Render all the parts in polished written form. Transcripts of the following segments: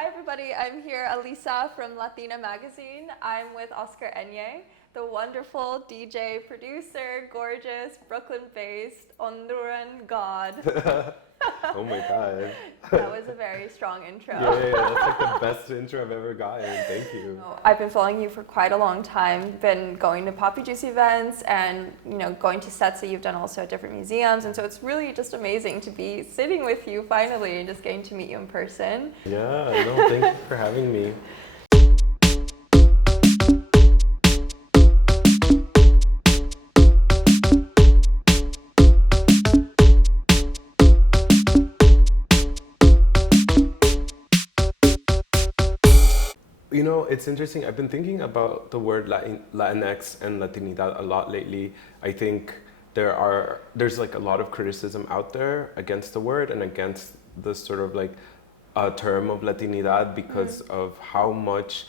Hi everybody, I'm here, Alissa from Latina magazine. I'm with Oscar Enye, the wonderful DJ, producer, gorgeous, Brooklyn-based Honduran god. Oh my god. That was a very strong intro. Yeah, that's like the best intro I've ever gotten. Thank you. I've been following you for quite a long time, been going to Papi Juice events and going to sets that you've done also at different museums, and so it's really just amazing to be sitting with you finally and just getting to meet you in person. Yeah, no, thank you for having me. It's interesting. I've been thinking about the word Latinx and Latinidad a lot lately. I think there's like a lot of criticism out there against the word and against the sort of like term of Latinidad because of how much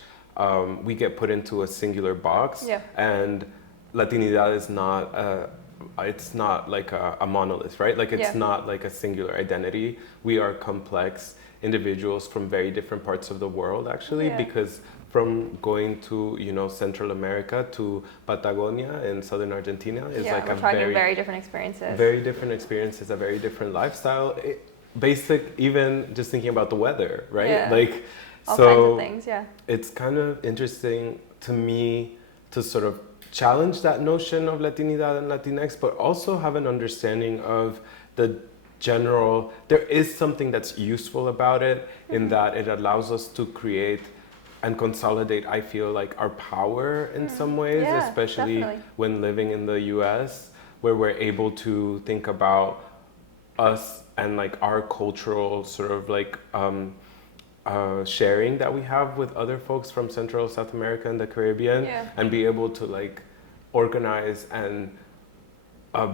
we get put into a singular box. Yeah. And Latinidad is not it's not like a monolith, right? Like it's not like a singular identity. We are complex individuals from very different parts of the world, actually, because from going to Central America to Patagonia in southern Argentina is like we're talking very different experiences. Very different experiences, a very different lifestyle. Even just thinking about the weather, right? Yeah. Like all so kinds of things. Yeah. It's kind of interesting to me to sort of challenge that notion of Latinidad and Latinx, but also have an understanding of the general. There is something that's useful about it in that it allows us to create and consolidate, I feel like, our power in some ways, especially when living in the US, where we're able to think about us and like our cultural sort of like sharing that we have with other folks from Central South America and the Caribbean, and be able to like organize and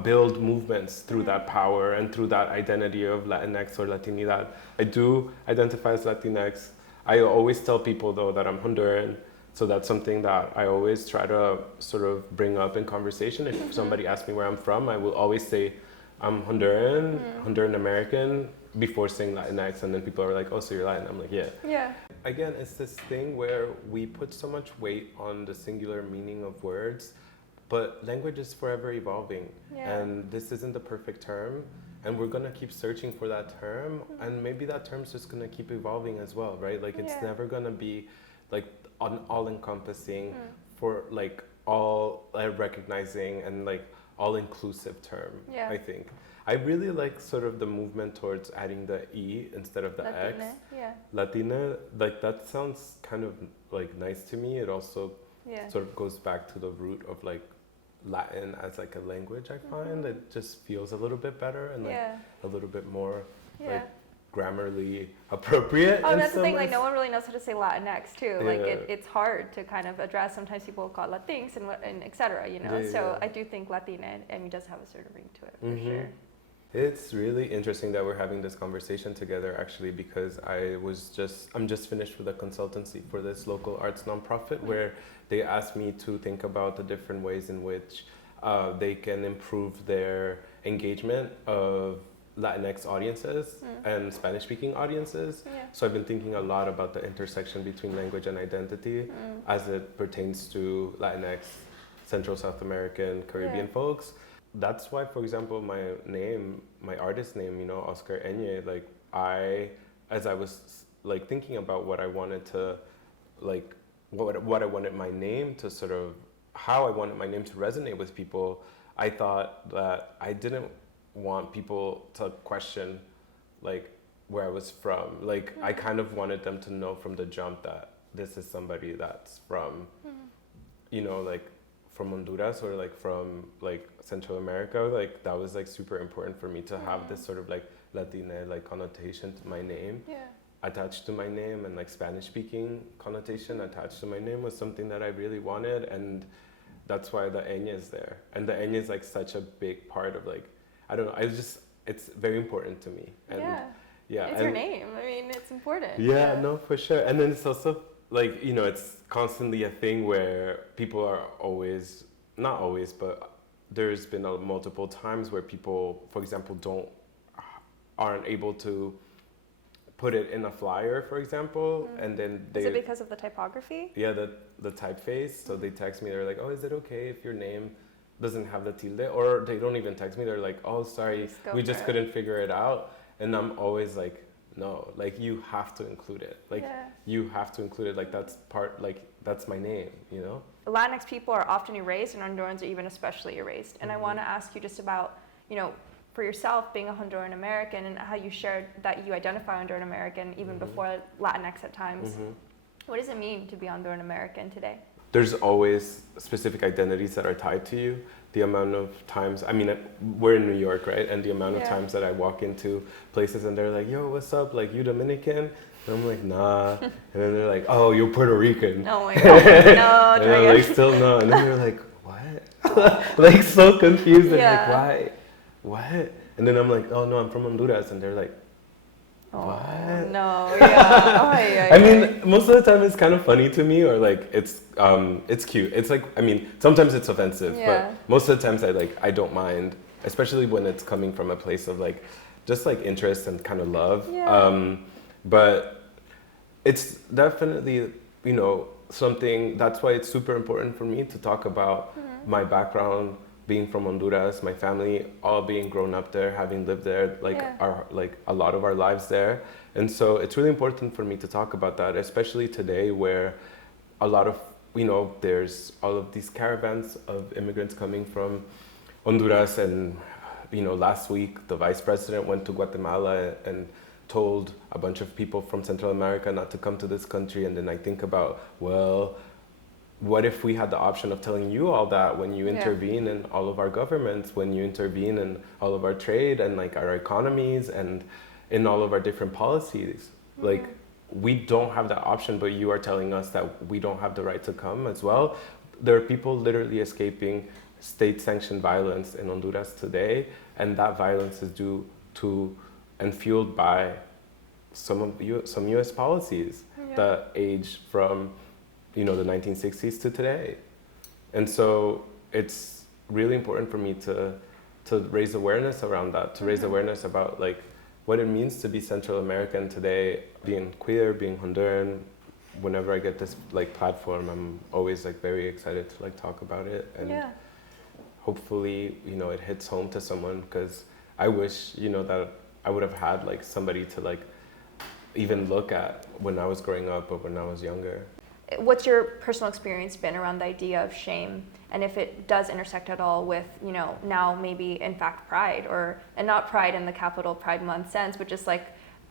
build movements through that power and through that identity of Latinx or Latinidad. I do identify as Latinx. I always tell people though that I'm Honduran, so that's something that I always try to sort of bring up in conversation. If somebody asks me where I'm from, I will always say I'm Honduran, Honduran American, before saying Latinx, and then people are like, oh, so you're Latin? I'm like, yeah. Yeah. Again, it's this thing where we put so much weight on the singular meaning of words, but language is forever evolving, and this isn't the perfect term, and we're gonna keep searching for that term, and maybe that term's just gonna keep evolving as well, right? Like it's never gonna be like an all-encompassing for like all recognizing and like all-inclusive term. I think I really like sort of the movement towards adding the E instead of the Latina, X. Latina, like that sounds kind of like nice to me. It also sort of goes back to the root of like Latin as like a language. I find it just feels a little bit better and like a little bit more like grammarly appropriate. Oh, that's the thing. Like no one really knows how to say Latinx too. Like it's hard to kind of address. Sometimes people call it Latinx and etc. So I do think Latina does have a certain ring to it for sure. It's really interesting that we're having this conversation together, actually, because I'm just finished with a consultancy for this local arts nonprofit where they asked me to think about the different ways in which they can improve their engagement of Latinx audiences and Spanish-speaking audiences. So I've been thinking a lot about the intersection between language and identity as it pertains to Latinx, Central South American, Caribbean folks. That's why, for example, my artist name, Oscar Enye, like as I was like thinking about what I wanted to, like what I wanted my name to sort of, how I wanted my name to resonate with people, I thought that I didn't want people to question like where I was from. Like I kind of wanted them to know from the jump that this is somebody that's from, like from Honduras or like from like Central America. Like that was like super important for me to have this sort of like Latina like connotation to my name attached to my name, and like Spanish speaking connotation attached to my name was something that I really wanted, and that's why the Enya is there. And the Enya is like such a big part of like, I don't know, it's very important to me. And it's your name. I mean, it's important. No, for sure. And then it's also like, it's constantly a thing where people are always, not always, but there's been multiple times where people, for example, aren't able to put it in a flyer, for example, and then they... Is it because of the typography? Yeah, the typeface. So they text me, they're like, oh, is it okay if your name doesn't have the tilde? Or they don't even text me, they're like, oh, sorry, we just couldn't figure it out. And I'm always like, no, like you have to include it. Like you have to include it, like that's part, like that's my name, you know? Latinx people are often erased and Hondurans are even especially erased. And I want to ask you just about, you know, for yourself being a Honduran American and how you shared that you identify Honduran American even before Latinx at times. What does it mean to be Honduran American today? There's always specific identities that are tied to you. The amount of times, I mean, we're in New York, right? And the amount of times that I walk into places and they're like, yo, what's up? Like, you Dominican? And I'm like, nah. And then they're like, oh, you're Puerto Rican. Oh my God, no. And I'm like, still no. And then they're like, what? Like, so confused. And like, why? What? And then I'm like, oh, no, I'm from Honduras. And they're like, what? No, yeah. I mean, most of the time it's kind of funny to me, or like it's cute. It's like, I mean, sometimes it's offensive, but most of the times I don't mind, especially when it's coming from a place of like just like interest and kind of love. But it's definitely, you know, something, that's why it's super important for me to talk about my background, being from Honduras, my family all being grown up there, having lived there, like a lot of our lives there. And so it's really important for me to talk about that, especially today where a lot of, you know, there's all of these caravans of immigrants coming from Honduras. And, you know, last week the vice president went to Guatemala and told a bunch of people from Central America not to come to this country. And then I think about, well, what if we had the option of telling you all that when you intervene in all of our governments, when you intervene in all of our trade and like our economies and in all of our different policies? Like, we don't have that option, but you are telling us that we don't have the right to come as well. There are people literally escaping state-sanctioned violence in Honduras today, and that violence is due to and fueled by some U.S. policies that age from, you know, the 1960s to today. And so it's really important for me to raise awareness around that, to raise awareness about like what it means to be Central American today, being queer, being Honduran. Whenever I get this like platform, I'm always like very excited to like talk about it. And hopefully, you know, it hits home to someone, because I wish, you know, that I would have had like somebody to like even look at when I was growing up or when I was younger. What's your personal experience been around the idea of shame, and if it does intersect at all with, you know, now maybe in fact pride, and not pride in the capital Pride Month sense, but just like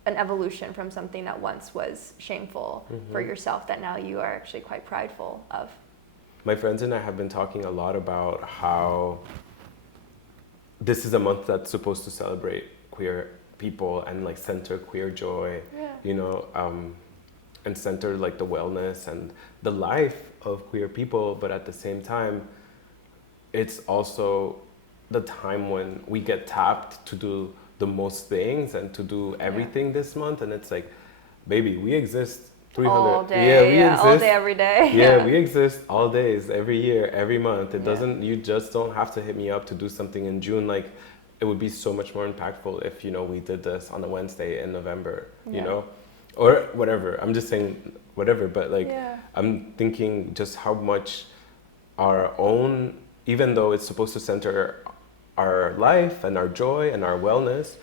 an evolution from something that once was shameful for yourself that now you are actually quite prideful of? My friends and I have been talking a lot about how this is a month that's supposed to celebrate queer people and like center queer joy, you know, and center like the wellness and the life of queer people. But at the same time, it's also the time when we get tapped to do the most things and to do everything this month. And it's like, baby, we exist 300 all day, all day, every day. We exist all days, every year, every month. It doesn't, you just don't have to hit me up to do something in June. Like, it would be so much more impactful if, you know, we did this on a Wednesday in November, you know? Or whatever, I'm just saying whatever, but like, I'm thinking just how much our own, even though it's supposed to center our life and our joy and our wellness,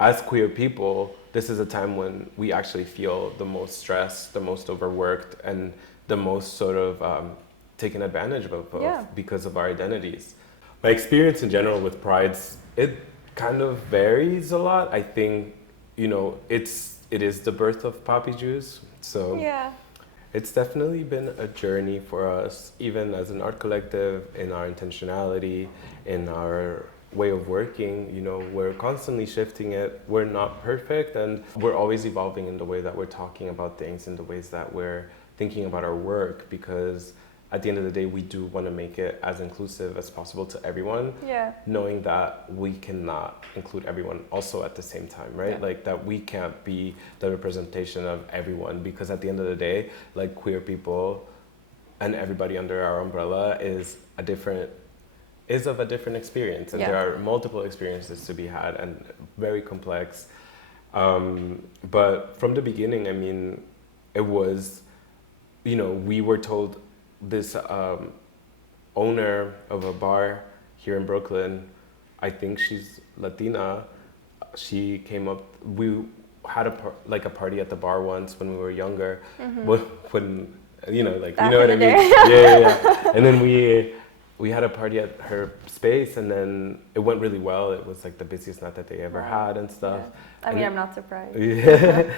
as queer people, this is a time when we actually feel the most stressed, the most overworked, and the most sort of taken advantage of because of our identities. My experience in general with prides, it kind of varies a lot. I think, you know, it is the birth of Papi Juice, so it's definitely been a journey for us, even as an art collective, in our intentionality, in our way of working. You know, we're constantly shifting it. We're not perfect, and we're always evolving in the way that we're talking about things, in the ways that we're thinking about our work, because at the end of the day, we do want to make it as inclusive as possible to everyone, knowing that we cannot include everyone also at the same time, right? Like, that we can't be the representation of everyone, because at the end of the day, like, queer people and everybody under our umbrella is of a different experience, and there are multiple experiences to be had, and very complex. But from the beginning, I mean, it was, you know, we were told this owner of a bar here in Brooklyn, I think she's Latina, she came up, we had a party at the bar once when we were younger, when you know, like, Back you know what I in mean? the day. Yeah. And then we had a party at her space, and then it went really well. It was like the busiest night that they ever had and stuff. Yeah. I mean, I'm not surprised. Yeah.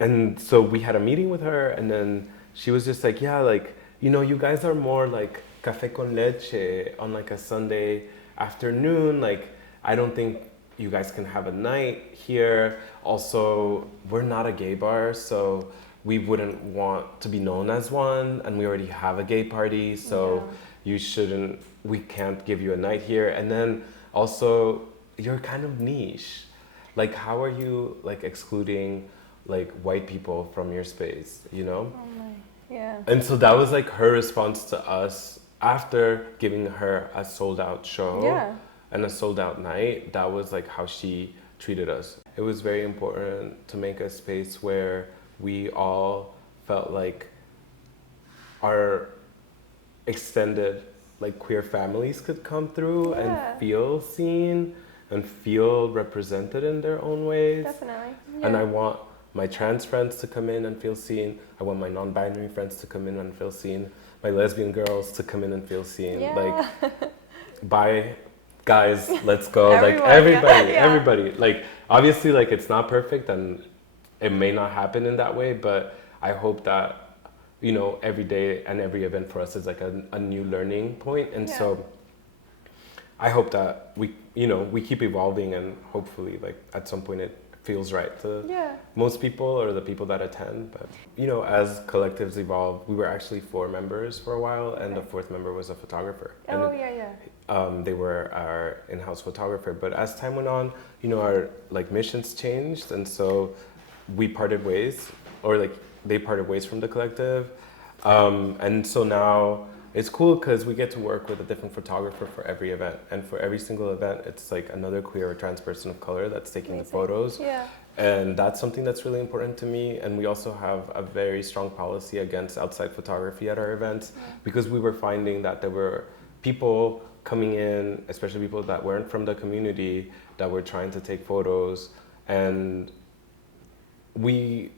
And so we had a meeting with her, and then she was just like, yeah, like, you know, you guys are more like café con leche on like a Sunday afternoon. Like, I don't think you guys can have a night here. Also, we're not a gay bar, so we wouldn't want to be known as one, and we already have a gay party, so we can't give you a night here. And then also, you're kind of niche. Like, how are you like excluding like white people from your space, you know? Oh my, yeah. And so that was like her response to us after giving her a sold out show and a sold out night. That was like how she treated us. It was very important to make a space where we all felt like our extended like queer families could come through and feel seen and feel represented in their own ways. Definitely. Yeah. And I want my trans friends to come in and feel seen. I want my non-binary friends to come in and feel seen. My lesbian girls to come in and feel seen. Yeah. Like, bye, guys, let's go. Everyone, like everybody, yeah. everybody. Like, obviously, like, it's not perfect and it may not happen in that way, but I hope that, you know, every day and every event for us is like a new learning point. And so I hope that we keep evolving, and hopefully like at some point it feels right to most people or the people that attend. But, you know, as collectives evolve, we were actually 4 members for a while, and the 4th member was a photographer. They were our in-house photographer. But as time went on, you know, our like missions changed, and so we parted ways, or like they parted ways from the collective. And so now it's cool because we get to work with a different photographer for every event, and for every single event it's like another queer or trans person of color that's taking the photos. And that's something that's really important to me. And we also have a very strong policy against outside photography at our events, because we were finding that there were people coming in, especially people that weren't from the community, that were trying to take photos, and we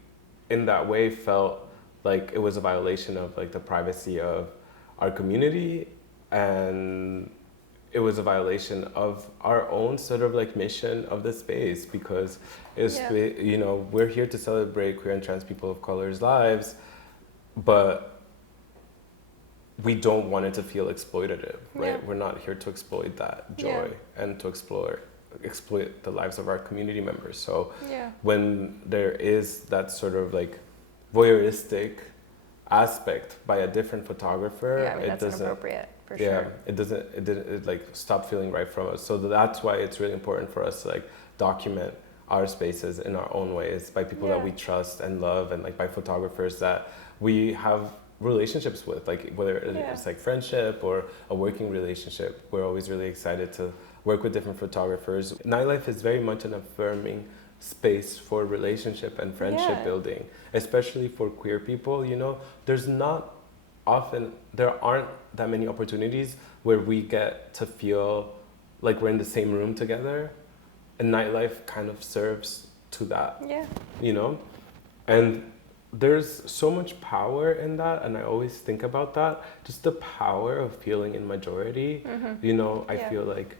in that way felt like it was a violation of like the privacy of our community, and it was a violation of our own sort of like mission of the space, because you know, we're here to celebrate queer and trans people of color's lives, but we don't want it to feel exploitative, right? We're not here to exploit that joy and to exploit the lives of our community members. So when there is that sort of like voyeuristic aspect by a different photographer, I mean, that's inappropriate for sure. It like stop feeling right from us. So that's why it's really important for us to like document our spaces in our own ways by people that we trust and love, and like by photographers that we have relationships with, like whether it's like friendship or a working relationship. We're always really excited to work with different photographers. Nightlife is very much an affirming space for relationship and friendship building, especially for queer people. You know, there aren't that many opportunities where we get to feel like we're in the same room together, and nightlife kind of serves to that. You know, and there's so much power in that, and I always think about that, just the power of feeling in majority. You know, I feel like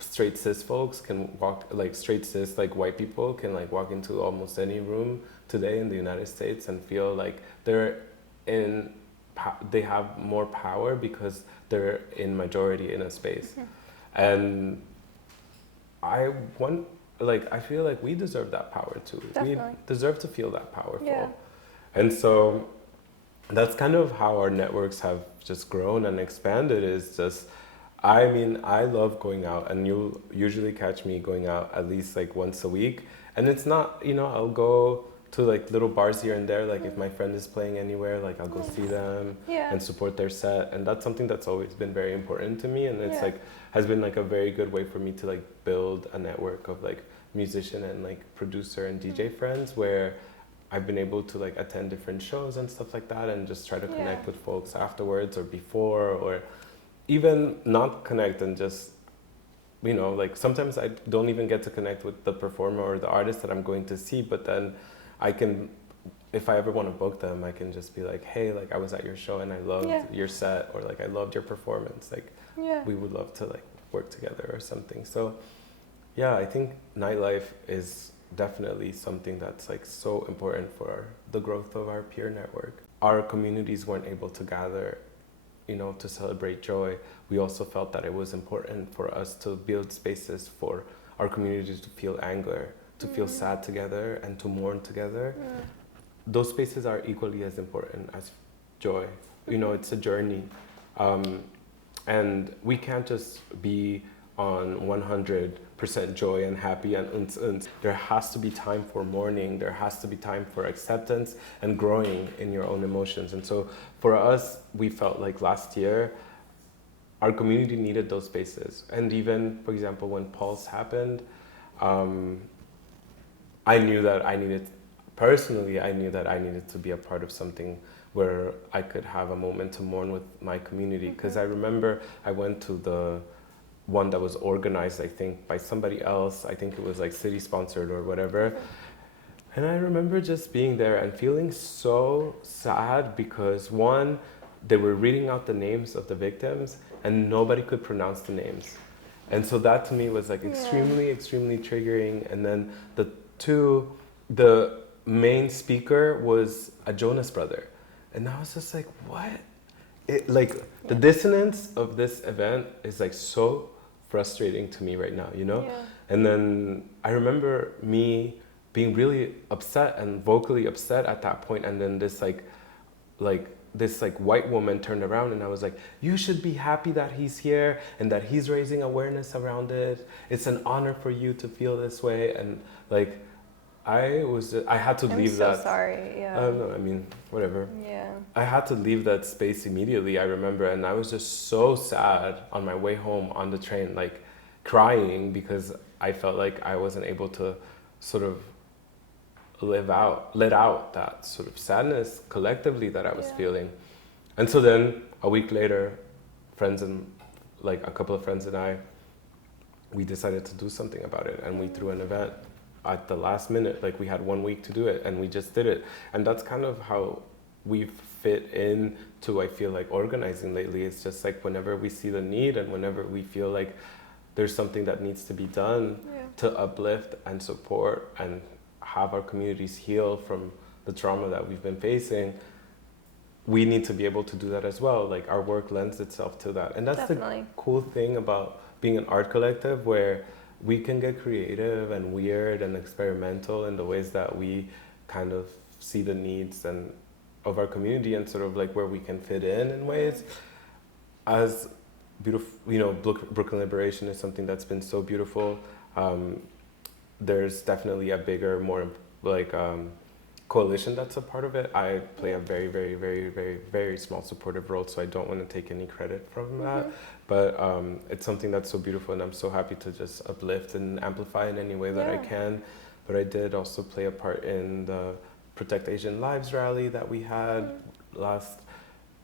straight cis folks can walk, like straight cis like white people can like walk into almost any room today in the United States and feel like they have more power because they're in majority in a space. And I feel like we deserve that power too. Definitely. We deserve to feel that powerful. And so that's kind of how our networks have just grown and expanded. Is just, I mean, I love going out, and you'll usually catch me going out at least like once a week. And it's not, you know, I'll go to like little bars here and there, like if my friend is playing anywhere, like I'll go see them and support their set. And that's something that's always been very important to me, and it's like has been like a very good way for me to like build a network of like musician and like producer and DJ friends where I've been able to like attend different shows and stuff like that and just try to connect with folks afterwards or before, or even not connect and just, you know, like sometimes I don't even get to connect with the performer or the artist that I'm going to see, but then I can, if I ever want to book them, I can just be like, hey, like I was at your show and I loved your set, or like I loved your performance, like we would love to like work together or something. So yeah, I think nightlife is definitely something that's like so important for the growth of our peer network. Our communities weren't able to gather, you know, to celebrate joy. We also felt that it was important for us to build spaces for our communities to feel anger, to feel sad together, and to mourn together. Those spaces are equally as important as joy. You know, it's a journey. And we can't just be on 100% joy and happy and there has to be time for mourning. There has to be time for acceptance and growing in your own emotions. And so for us, we felt like last year, our community needed those spaces. And even, for example, when Pulse happened, I knew that I needed to be a part of something where I could have a moment to mourn with my community. Because I remember I went to the one that was organized, I think, by somebody else. I think it was like city sponsored or whatever. And I remember just being there and feeling so sad because one, they were reading out the names of the victims and nobody could pronounce the names. And so that to me was like extremely, extremely triggering. And then the main speaker was a Jonas brother. And I was just like, what? The dissonance of this event is like so frustrating to me right now, you know? And then I remember me being really upset and vocally upset at that point, and then this white woman turned around and I was like, you should be happy that he's here and that he's raising awareness around it. It's an honor for you to feel this way. And like I had to leave that. I'm so sorry. No, I mean, whatever. Yeah. I had to leave that space immediately, I remember, and I was just so sad on my way home on the train, like crying because I felt like I wasn't able to sort of let out that sort of sadness collectively that I was feeling. And so then a week later, a couple of friends and I, we decided to do something about it, and we threw an event at the last minute. Like we had 1 week to do it and we just did it. And that's kind of how we've fit in to, I feel like, organizing lately. It's just like whenever we see the need and whenever we feel like there's something that needs to be done to uplift and support and have our communities heal from the trauma that we've been facing, we need to be able to do that as well. Like our work lends itself to that. And that's the cool thing about being an art collective, where we can get creative and weird and experimental in the ways that we kind of see the needs and of our community and sort of like where we can fit in ways. As beautiful, you know, Brooklyn Liberation is something that's been so beautiful. There's definitely a bigger, more like coalition that's a part of it. I play a very, very, very, very, very small supportive role, so I don't want to take any credit from that. But it's something that's so beautiful, and I'm so happy to just uplift and amplify in any way that I can. But I did also play a part in the Protect Asian Lives rally that we had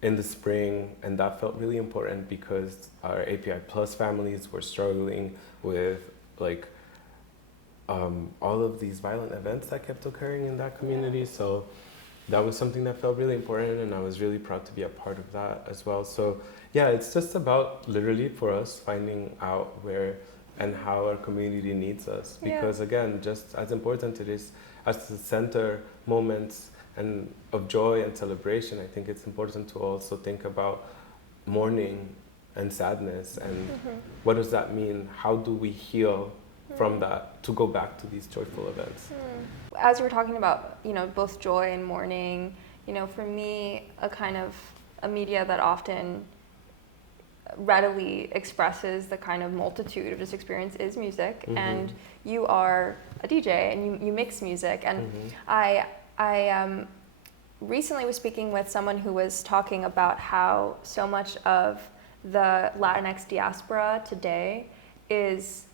in the spring, and that felt really important because our API Plus families were struggling with like all of these violent events that kept occurring in that community. So that was something that felt really important, and I was really proud to be a part of that as well. So yeah, it's just about literally for us finding out where and how our community needs us. Because again, just as important it is as the center moments and of joy and celebration, I think it's important to also think about mourning and sadness and what does that mean? How do we heal from that to go back to these joyful events? As you were talking about, you know, both joy and mourning, you know, for me, a media that often readily expresses the kind of multitude of this experience is music. And you are a DJ and you mix music. And I recently was speaking with someone who was talking about how so much of the Latinx diaspora today is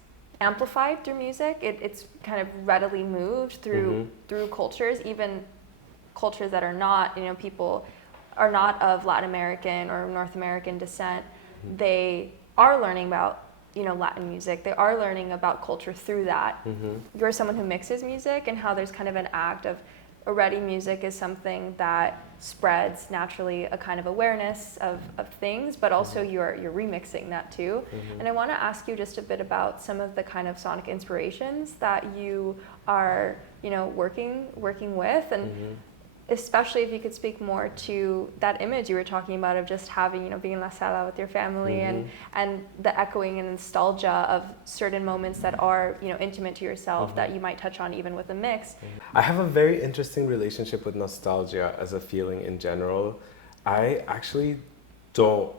amplified through music. It's kind of readily moved through cultures, even cultures that are not, people are not of Latin American or North American descent. They are learning about, Latin music. They are learning about culture through that. You're someone who mixes music, and how there's kind of an act of already music is something that spreads naturally a kind of awareness of things, but also you're remixing that too. And I want to ask you just a bit about some of the kind of sonic inspirations that you are, working with, and especially if you could speak more to that image you were talking about of just having, being in La Sala with your family, and the echoing and nostalgia of certain moments that are, intimate to yourself that you might touch on even with a mix. I have a very interesting relationship with nostalgia as a feeling in general. I actually don't,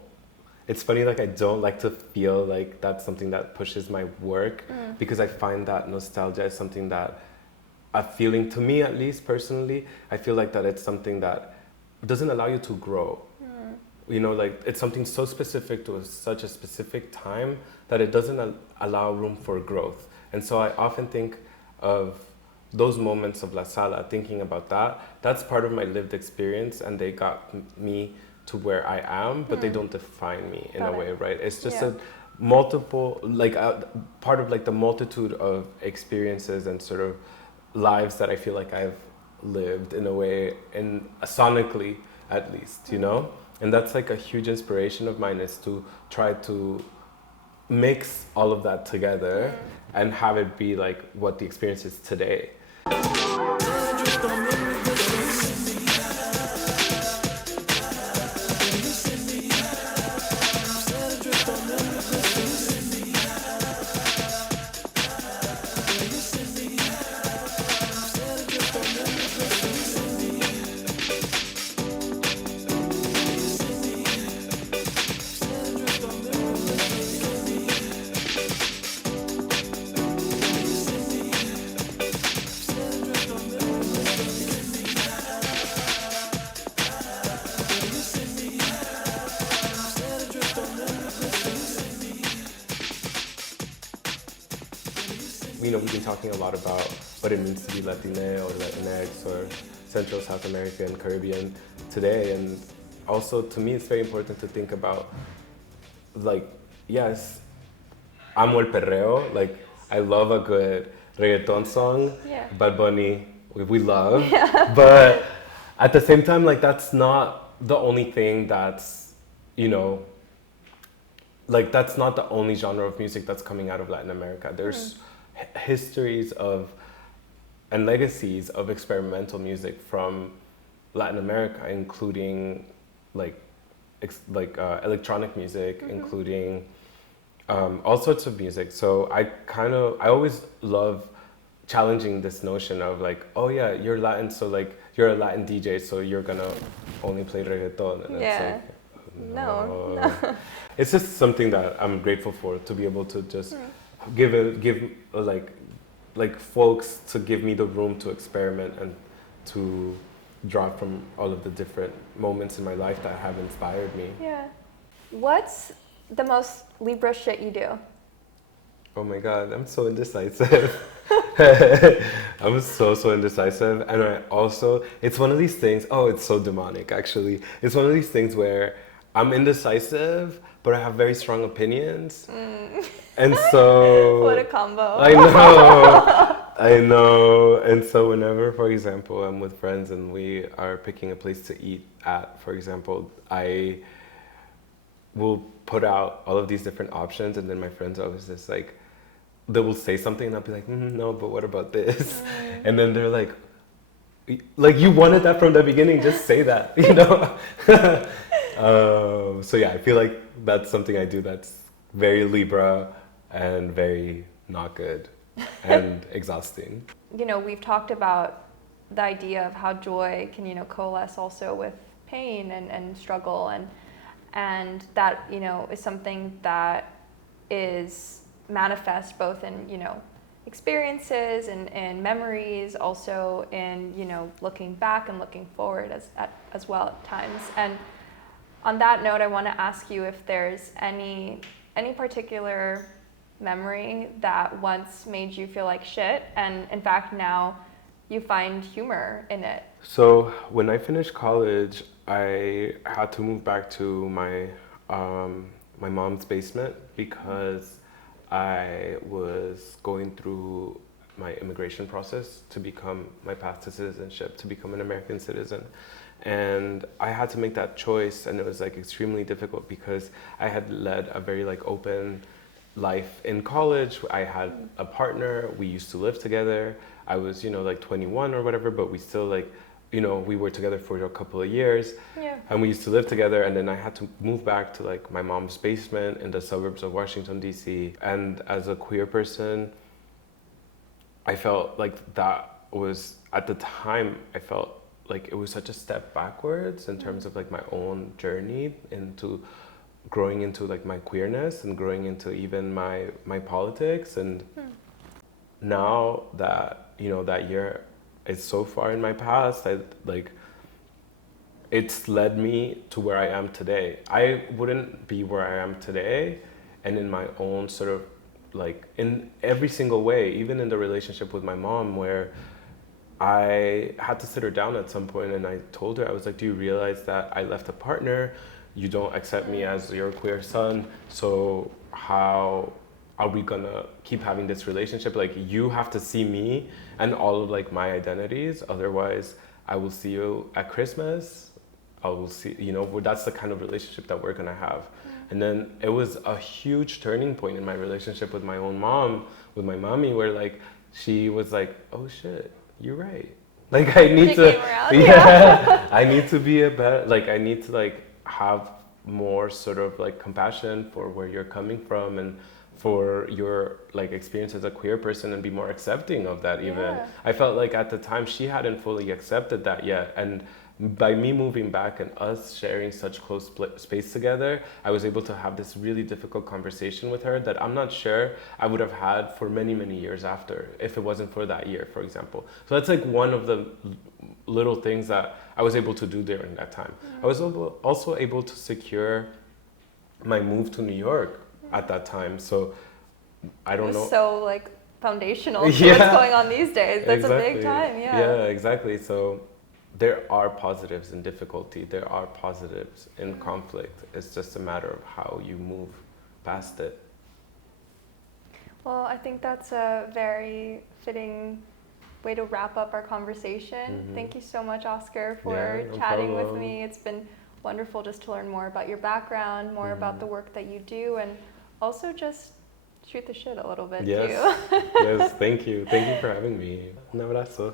it's funny, like I don't like to feel like that's something that pushes my work, because I find that nostalgia is something that a feeling, to me at least personally, I feel like that it's something that doesn't allow you to grow. Like it's something so specific to such a specific time that it doesn't allow room for growth. And so I often think of those moments of La Sala, thinking about that. That's part of my lived experience, and they got me to where I am, but they don't define me in a way, right? It's just a multiple, like part of like the multitude of experiences and sort of lives that I feel like I've lived in a way, and sonically at least, and that's like a huge inspiration of mine, is to try to mix all of that together and have it be like what the experience is today. We've been talking a lot about what it means to be Latina or Latinx or Central, South American, Caribbean today. And also, to me, it's very important to think about, like, yes, amo el perreo. Like, I love a good reggaeton song. Bad Bunny, we love. But at the same time, like, that's not the only thing that's, like, that's not the only genre of music that's coming out of Latin America. There's histories of and legacies of experimental music from Latin America, including electronic music, including all sorts of music. So I always love challenging this notion of like, oh yeah, you're Latin, so like you're a Latin DJ, so you're gonna only play reggaeton. And it's like, no. It's just something that I'm grateful for, to be able to just give folks to give me the room to experiment and to draw from all of the different moments in my life that have inspired me. What's the most Libra shit you do? Oh my God, I'm so indecisive. I'm so indecisive. And it's one of these things, it's so demonic actually. It's one of these things where I'm indecisive, but I have very strong opinions. And so... What a combo. I know. And so whenever, for example, I'm with friends and we are picking a place to eat at, for example, I will put out all of these different options, and then my friends are always just like, they will say something and I'll be like, no, but what about this? And then they're like, you wanted that from the beginning, just say that, So yeah, I feel like that's something I do that's very Libra and very not good and exhausting. We've talked about the idea of how joy can, coalesce also with pain and struggle, and that, is something that is manifest both in, experiences and memories, also in, looking back and looking forward as well at times. And on that note, I want to ask you if there's any particular memory that once made you feel like shit, and in fact now you find humor in it? So when I finished college, I had to move back to my mom's basement because I was going through my immigration process to become my path to citizenship, to become an American citizen. And I had to make that choice, and it was like extremely difficult because I had led a very like open life in college. I had a partner, we used to live together. I was, you know, like 21 or whatever, but we still like, you know, we were together for a couple of years. Yeah. And we used to live together, and then I had to move back to like my mom's basement in the suburbs of Washington, D.C. And as a queer person, I felt like that was, at the time, I felt like it was such a step backwards in terms of like my own journey into growing into like my queerness and growing into even my politics. And now that, you know, that year is so far in my past, it's led me to where I am today. I wouldn't be where I am today, and in my own sort of like in every single way, even in the relationship with my mom, where I had to sit her down at some point and I told her, I was like, do you realize that I left a partner? You don't accept me as your queer son, so how are we gonna keep having this relationship? Like, you have to see me and all of like my identities, otherwise I will see you at Christmas. I will see, you know, that's the kind of relationship that we're gonna have. And then it was a huge turning point in my relationship with my own mom, with my mommy, where like, she was like, oh shit, you're right. Like, I need to, I need to be a better, like, I need to like have more sort of like compassion for where you're coming from and for your like experience as a queer person, and be more accepting of that even. Yeah. I felt like at the time she hadn't fully accepted that yet, and by me moving back and us sharing such close space together, I was able to have this really difficult conversation with her that I'm not sure I would have had for many, many years after, if it wasn't for that year, for example. So that's like one of the little things that I was able to do during that time. I was also able to secure my move to New York at that time. So I don't know. So like foundational to what's going on these days. That's exactly. a big time, Yeah, exactly. So there are positives in difficulty. There are positives in conflict. It's just a matter of how you move past it. Well, I think that's a very fitting way to wrap up our conversation. Thank you so much, Oscar, for chatting with me. It's been wonderful just to learn more about your background, more about the work that you do, and also just shoot the shit a little bit too. Yes, thank you. Thank you for having me. Un abrazo.